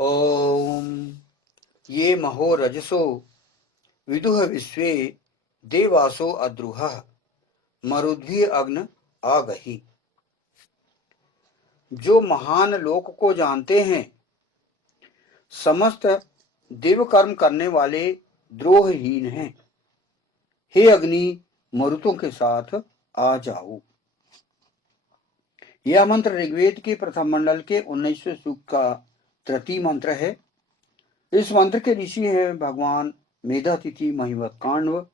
ओम ये महो रजसो विदुह विश्वे देवासो अद्रुहः मरुद्भि अग्न आगहि। जो महान लोक को जानते हैं, समस्त देव कर्म करने वाले द्रोहहीन हैं। हे अग्नि, मरुतों के साथ आ जाओ। यह मंत्र ऋग्वेद के प्रथम मंडल के 19वें सूक्त का तृतीय मंत्र है। इस मंत्र के ऋषि हैं भगवान मेधातिथि महिमत कांडव,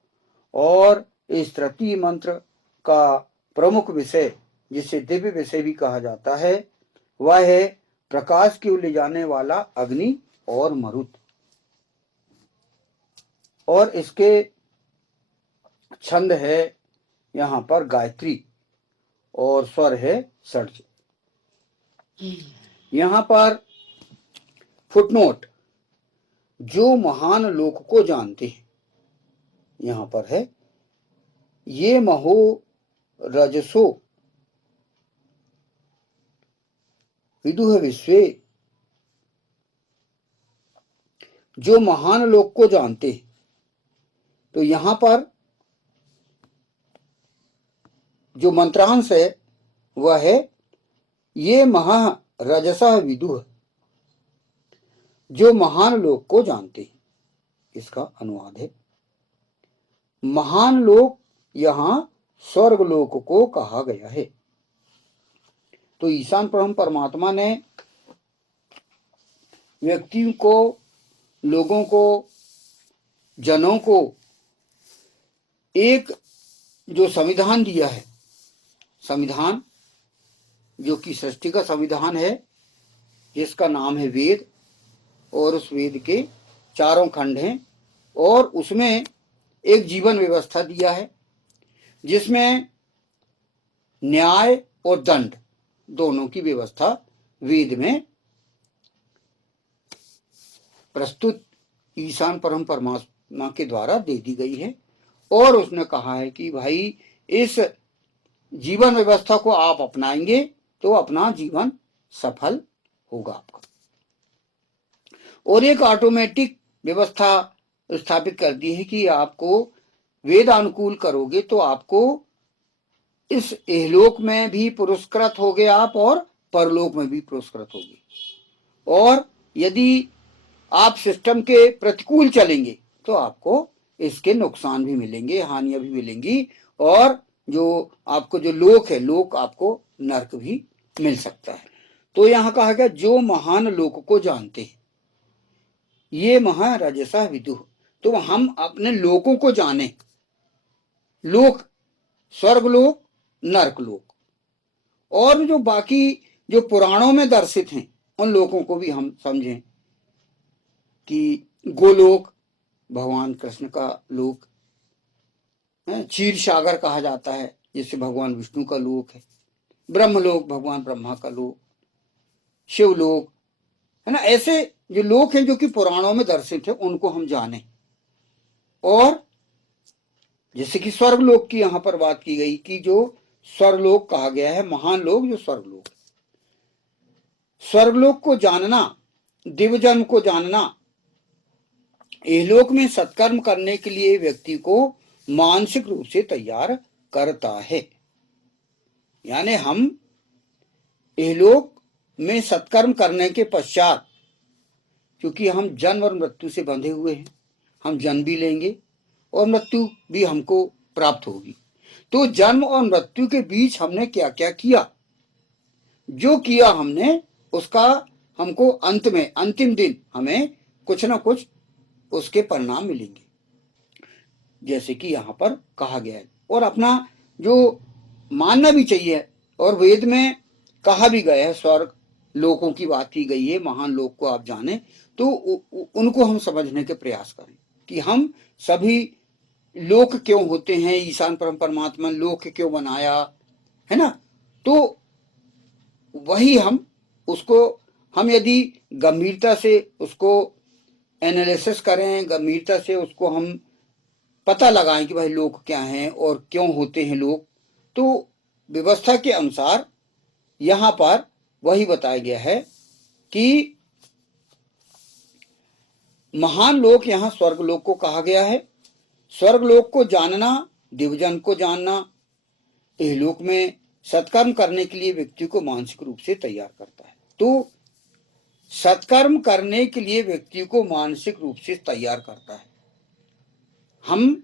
और इस तृतीय मंत्र का प्रमुख विषय, जिसे दिव्य विषय भी कहा जाता है, वह है प्रकाश की ओर ले जाने वाला अग्नि और मरुत। और इसके छंद है यहाँ पर गायत्री और स्वर है षड्ज। यहाँ पर फुटनोट, जो महान लोक को जानते हैं, यहाँ पर है ये महो रजसो विदुह विश्वे। जो महान लोक को जानते हैं, तो यहाँ पर जो मंत्रांश है वह है ये महा रजसः विदुह, जो महान लोक को जानते हैं। इसका अनुवाद है महान लोक, यहां स्वर्ग लोक को कहा गया है। तो ईशान ब्रह्म परमात्मा ने व्यक्तियों को, लोगों को, जनों को एक जो संविधान दिया है, संविधान जो कि सृष्टि का संविधान है, जिसका नाम है वेद, और उस वेद के चारों खंड हैं, और उसमें एक जीवन व्यवस्था दिया है जिसमें न्याय और दंड दोनों की व्यवस्था वेद में प्रस्तुत ईशान परम परमात्मा के द्वारा दे दी गई है। और उसने कहा है कि भाई, इस जीवन व्यवस्था को आप अपनाएंगे तो अपना जीवन सफल होगा आपका। और एक ऑटोमेटिक व्यवस्था स्थापित कर दी है कि आपको वेदानुकूल करोगे तो आपको इस इहलोक में भी पुरस्कृत होगे आप, और परलोक में भी पुरस्कृत होगे। और यदि आप सिस्टम के प्रतिकूल चलेंगे तो आपको इसके नुकसान भी मिलेंगे, हानियां भी मिलेंगी, और जो आपको जो लोक है, लोक आपको नरक भी मिल सकता है। तो यहाँ कहा गया जो महान लोक को जानते हैं, ये महाराजसा विदुह। तो हम अपने लोकों को जाने, लोक स्वर्ग लोक, नरक लोक, और जो बाकी जो पुराणों में दर्शित हैं उन लोकों को भी हम समझें कि गोलोक भगवान कृष्ण का लोक है, क्षीर सागर कहा जाता है जिसे भगवान विष्णु का लोक है, ब्रह्मलोक भगवान ब्रह्मा का लोक, शिवलोक है ना। ऐसे जो लोक हैं जो कि पुराणों में दर्शित है, उनको हम जाने। और जैसे कि स्वर्गलोक की यहां पर बात की गई कि जो स्वर्गलोक कहा गया है, महान लोक जो स्वर्गलोक, स्वर्गलोक को जानना, दिव्यजन्म को जानना, इहलोक में सत्कर्म करने के लिए व्यक्ति को मानसिक रूप से तैयार करता है। यानी हम इहलोक में सत्कर्म करने के पश्चात, क्योंकि हम जन्म और मृत्यु से बंधे हुए हैं, हम जन्म भी लेंगे और मृत्यु भी हमको प्राप्त होगी। तो जन्म और मृत्यु के बीच हमने क्या क्या किया, जो किया हमने, उसका हमको अंत में, अंतिम दिन हमें कुछ ना कुछ उसके परिणाम मिलेंगे, जैसे कि यहाँ पर कहा गया है। और अपना जो मानना भी चाहिए, और वेद में कहा भी गया है, स्वर्ग लोकों की बात की गई है, महान लोक को आप जाने, तो उनको हम समझने के प्रयास करें कि हम सभी लोक क्यों होते हैं, ईशान परम परमात्मा लोक क्यों बनाया है ना। तो वही हम उसको, हम यदि गंभीरता से उसको एनालिसिस करें, गंभीरता से उसको हम पता लगाएं कि भाई लोक क्या हैं और क्यों होते हैं लोक, तो व्यवस्था के अनुसार यहाँ पर वही बताया गया है कि महान लोक यहाँ स्वर्गलोक को कहा गया है। स्वर्गलोक को जानना, दिव्यजन को जानना, इहलोक में सत्कर्म करने के लिए व्यक्ति को मानसिक रूप से तैयार करता है। तो सत्कर्म करने के लिए व्यक्ति को मानसिक रूप से तैयार करता है। हम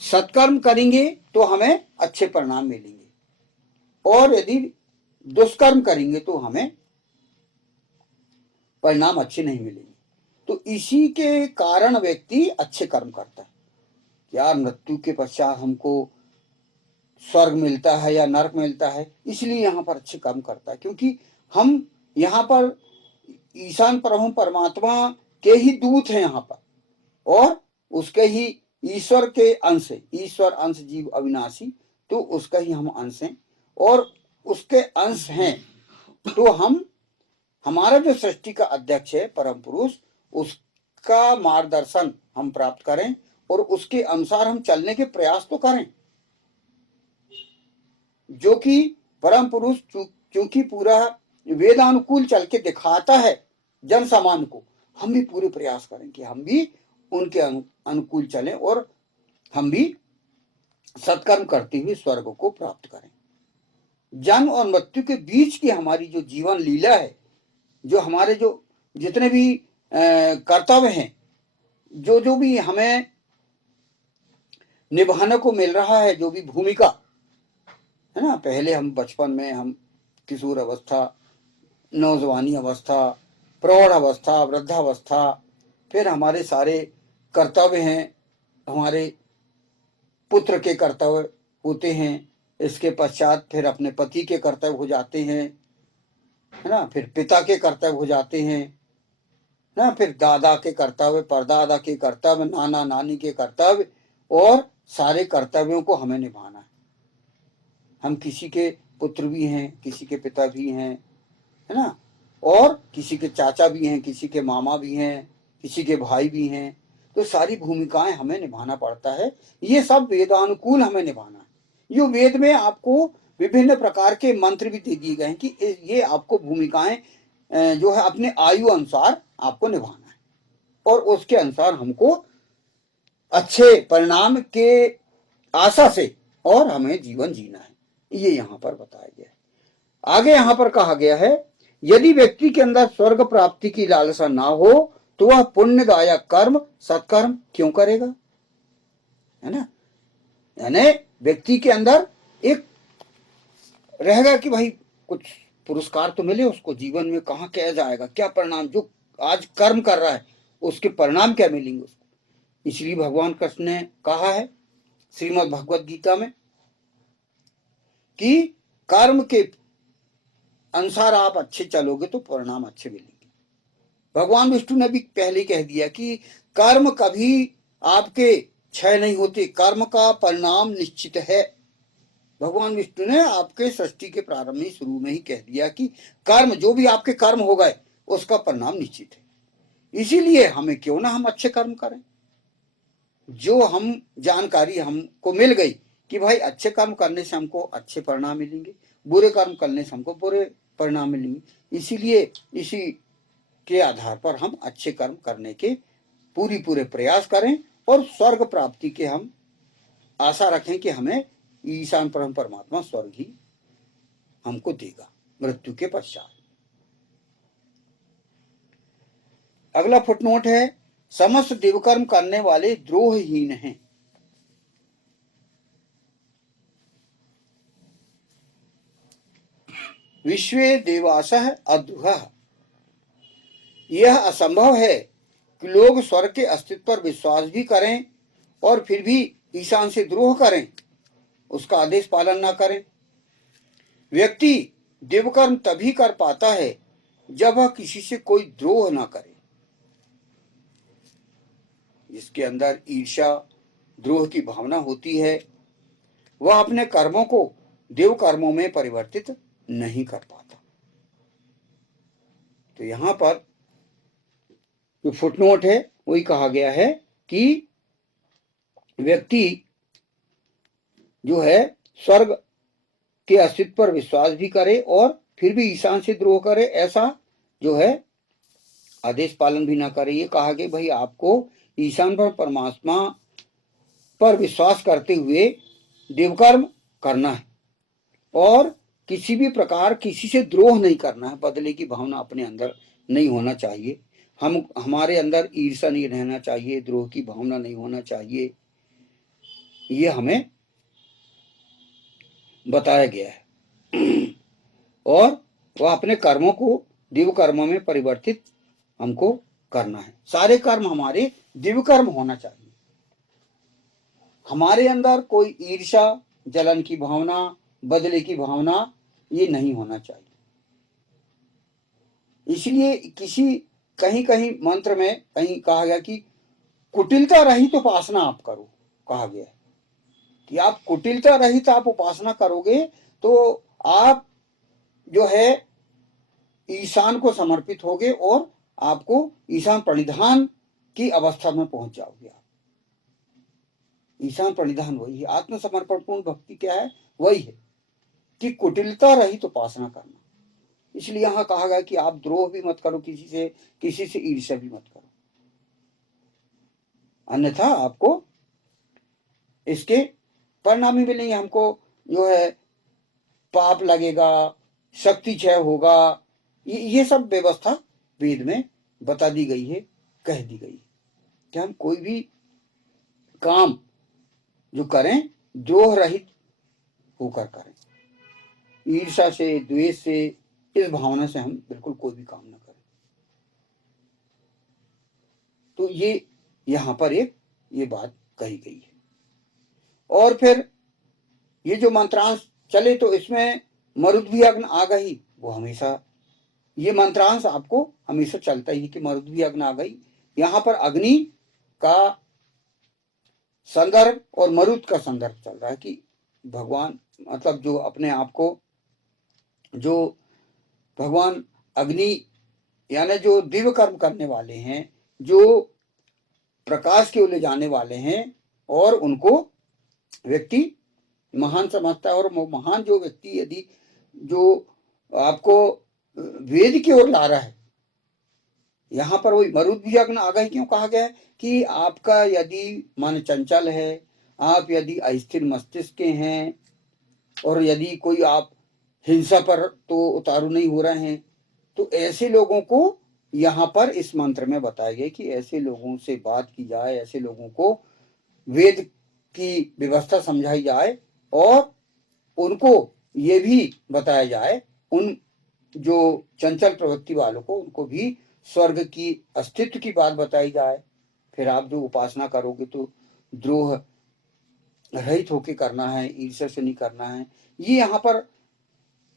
सत्कर्म करेंगे तो हमें अच्छे परिणाम मिलेंगे, और यदि दुष्कर्म करेंगे तो हमें परिणाम अच्छे नहीं मिलेंगे। तो इसी के कारण व्यक्ति अच्छे कर्म करता है। यार, मृत्यु के पश्चात हमको स्वर्ग मिलता है या नरक मिलता है, इसलिए यहाँ पर अच्छे कर्म करता है, क्योंकि हम यहाँ पर ईशान परम परमात्मा के ही दूत हैं यहाँ पर, और उसके ही ईश्वर के अंश है। ईश्वर अंश जीव अविनाशी, तो उसका ही हम अंश हैं और उसके अंश हैं। तो हम, हमारा जो सृष्टि का अध्यक्ष है परम पुरुष, उसका मार्गदर्शन हम प्राप्त करें और उसके अनुसार हम चलने के प्रयास तो करें। जो कि परम पुरुष क्योंकि पूरा वेदानुकूल चल के दिखाता है जन सामान्य को, हम भी पूरे प्रयास करें कि हम भी उनके अनुकूल चलें और हम भी सत्कर्म करते हुए स्वर्ग को प्राप्त करें। जन्म और मृत्यु के बीच की हमारी जो जीवन लीला है, जो हमारे जो जितने भी कर्तव्य हैं, जो जो भी हमें निभाने को मिल रहा है, जो भी भूमिका है ना, पहले हम बचपन में हम किशोर अवस्था, नौजवानी अवस्था, प्रौढ़ अवस्था, वृद्धावस्था, फिर हमारे सारे कर्तव्य हैं, हमारे पुत्र के कर्तव्य होते हैं, इसके पश्चात फिर अपने पति के कर्तव्य हो जाते हैं, है ना, फिर पिता के कर्तव्य हो जाते हैं ना, फिर दादा के कर्तव्य, परदादा के कर्तव्य, नाना नानी के कर्तव्य, और सारे कर्तव्यों को हमें निभाना है। हम किसी के पुत्र भी हैं, किसी के पिता भी हैं, है ना, और किसी के चाचा भी हैं, किसी के मामा भी हैं, किसी के भाई भी हैं। तो सारी भूमिकाएं हमें निभाना पड़ता है। ये सब वेदानुकूल हमें निभाना है। यो वेद में आपको विभिन्न प्रकार के मंत्र भी दे दिए गए हैं कि ये आपको भूमिकाएं जो है अपने आयु अनुसार आपको निभाना है, और उसके अनुसार हमको अच्छे परिणाम के आशा से और हमें जीवन जीना है। ये यहाँ पर बताया गया है। आगे यहाँ पर कहा गया है, यदि व्यक्ति के अंदर स्वर्ग प्राप्ति की लालसा ना हो तो वह पुण्यदायक कर्म, सत्कर्म क्यों करेगा, है ना। यानी व्यक्ति के अंदर एक रहेगा कि भाई कुछ पुरस्कार तो मिले उसको, जीवन में कहाँ क्या जाएगा, क्या परिणाम, जो आज कर्म कर रहा है उसके परिणाम क्या मिलेंगे उसको। इसलिए भगवान कृष्ण ने कहा है श्रीमद् भगवद गीता में कि कर्म के अनुसार आप अच्छे चलोगे तो परिणाम अच्छे मिलेंगे। भगवान विष्णु ने भी पहले कह दिया कि कर्म कभी आपके क्षय नहीं होते, कर्म का परिणाम निश्चित है। भगवान विष्णु ने आपके सृष्टि के प्रारंभ में शुरू में ही कह दिया कि कर्म, जो भी आपके कर्म हो गए उसका परिणाम निश्चित है। इसीलिए हमें क्यों ना हम अच्छे कर्म करें। जो हम जानकारी हमको मिल गई कि भाई अच्छे कर्म करने से हमको अच्छे परिणाम मिलेंगे, बुरे कर्म करने से हमको बुरे परिणाम मिलेंगे, इसीलिए इसी के आधार पर हम अच्छे कर्म करने के पूरे प्रयास करें और स्वर्ग प्राप्ति के हम आशा रखें कि हमें ईशान परम परमात्मा स्वर्ग ही हमको देगा मृत्यु के पश्चात। अगला फुटनोट है, समस्त देवकर्म करने वाले द्रोहहीन हैं। विश्वे देवासः अद्रुहः। यह असंभव है कि लोग स्वर्ग के अस्तित्व पर विश्वास भी करें और फिर भी ईशान से द्रोह करें, उसका आदेश पालन ना करें। व्यक्ति देवकर्म तभी कर पाता है जब वह किसी से कोई द्रोह ना करे। जिसके अंदर ईर्ष्या, द्रोह की भावना होती है, वह अपने कर्मों को देव कर्मों में परिवर्तित नहीं कर पाता। तो यहां पर जो फुटनोट है वही कहा गया है कि व्यक्ति जो है स्वर्ग के अस्तित्व पर विश्वास भी करे और फिर भी ईशान से द्रोह करे, ऐसा जो है आदेश पालन भी ना करे। ये कहा कि भाई आपको ईशान पर परमात्मा पर विश्वास करते हुए देवकर्म करना है और किसी भी प्रकार किसी से द्रोह नहीं करना है। बदले की भावना अपने अंदर नहीं होना चाहिए। हमारे अंदर ईर्ष्या नहीं रहना चाहिए, द्रोह की भावना नहीं होना चाहिए। ये हमें बताया गया है और वह अपने कर्मों को दिव्य कर्मों में परिवर्तित हमको करना है। सारे कर्म हमारे दिव्य कर्म होना चाहिए। हमारे अंदर कोई ईर्ष्या, जलन की भावना, बदले की भावना ये नहीं होना चाहिए। इसलिए कहीं कहीं मंत्र में कहीं कहा गया कि कुटिलता रहित उपासना आप करो। कहा गया है कि आप कुटिलता रहित आप उपासना करोगे तो आप जो है ईशान को समर्पित होगे और आपको ईशान प्रणिधान की अवस्था में पहुंच जाओगे। आप ईशान प्रणिधान वही है, आत्मसमर्पण पूर्ण भक्ति क्या है, वही है कि कुटिलता रहित उपासना करना। इसलिए यहां कहा गया कि आप द्रोह भी मत करो किसी से ईर्ष्या भी मत करो, अन्यथा आपको इसके परिणाम ही मिलेंगे। हमको जो है पाप लगेगा, शक्ति क्षय होगा। ये सब व्यवस्था वेद में बता दी गई है, कह दी गई है कि हम कोई भी काम जो करें द्रोह रहित होकर करें। ईर्ष्या से, द्वेष से, इस भावना से हम बिल्कुल कोई भी काम ना करें। तो ये यहां पर ये बात कही गई है। और फिर ये जो मंत्रांश चले तो इसमें मरुद्वी अग्नि आ गई, वो हमेशा ये मंत्रांश आपको हमेशा चलता ही है कि मरुद्वी अग्नि आ गई। यहां पर अग्नि का संदर्भ और मरुद का संदर्भ चल रहा है कि भगवान मतलब जो अपने आप को जो भगवान अग्नि यानी जो दिव्य कर्म करने वाले हैं, जो प्रकाश की ओर ले जाने वाले हैं और उनको व्यक्ति महान समझता है। और महान जो व्यक्ति यदि जो आपको वेद की ओर ला रहा है, यहां पर वही मरुद्वी अग्नि आ गई क्यों कहा गया है कि आपका यदि मन चंचल है, आप यदि अस्थिर मस्तिष्क के हैं और यदि कोई आप हिंसा पर तो उतारू नहीं हो रहे हैं, तो ऐसे लोगों को यहाँ पर इस मंत्र में बताया गया कि ऐसे लोगों से बात की जाए, ऐसे लोगों को वेद की व्यवस्था समझाई जाए और उनको ये भी बताया जाए, उन जो चंचल प्रवृत्ति वालों को उनको भी स्वर्ग की अस्तित्व की बात बताई जाए। फिर आप जो उपासना करोगे तो द्रोह रहित होके करना है, ईर्ष्या से नहीं करना है। ये यहाँ पर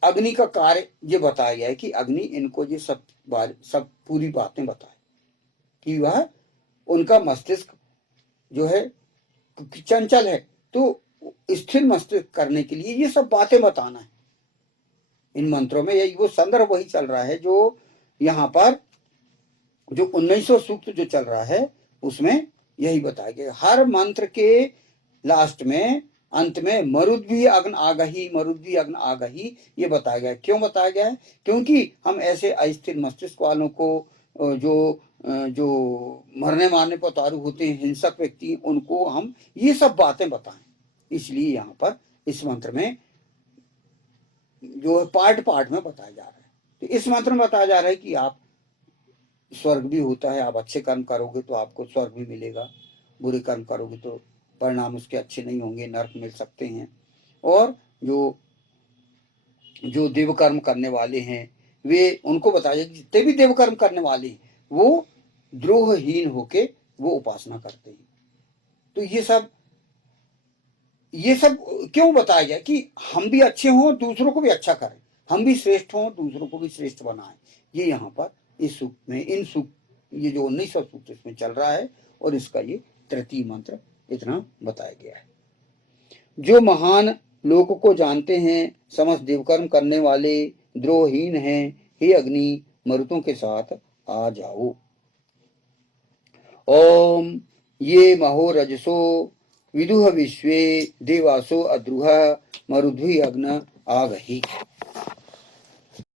अग्नि का कार्य ये बताया गया है कि अग्नि इनको ये सब पूरी बातें बताए कि वह उनका मस्तिष्क जो है चंचल है, तो स्थिर मस्तिष्क करने के लिए ये सब बातें बताना है। इन मंत्रों में यही वो संदर्भ वही चल रहा है जो यहाँ पर जो 1900 सूक्त जो चल रहा है उसमें यही बताया गया। हर मंत्र के लास्ट में अंत में मरुद्वी अग्नि आगही, मरुद्वी अग्नि आगही ये बताया गया। क्यों बताया गया है? क्योंकि हम ऐसे अस्थिर मस्तिष्क वालों को जो मरने मारने पर उतारू होते हैं, हिंसक व्यक्ति, उनको हम ये सब बातें बताएं। इसलिए यहाँ पर इस मंत्र में जो है पार्ट पार्ट में बताया जा रहा है। तो इस मंत्र में बताया जा रहा है कि आप स्वर्ग भी होता है, आप अच्छे कर्म करोगे तो आपको स्वर्ग भी मिलेगा, बुरे कर्म करोगे तो परिणाम उसके अच्छे नहीं होंगे, नरक मिल सकते हैं। और जो जो देव कर्म करने वाले हैं वे उनको बताया कि जितने भी देव कर्म करने वाले हैं वो द्रोहहीन होके वो उपासना करते हैं। तो ये सब क्यों बताया गया कि हम भी अच्छे हों, दूसरों को भी अच्छा करें, हम भी श्रेष्ठ हों, दूसरों को भी श्रेष्ठ बनाएं। ये यहाँ पर इस सूक्त में ये जो 1900 सूक्त इसमें चल रहा है और इसका ये तृतीय मंत्र इतना बताया गया है। जो महान लोक को जानते हैं, समस्त देवकर्म करने वाले द्रोहहीन हैं, हे अग्नि मरुतों के साथ आ जाओ। ओम ये महो रजसो विदुह विश्वे देवासो अद्रुह मरुद्वी अग्न आगहि।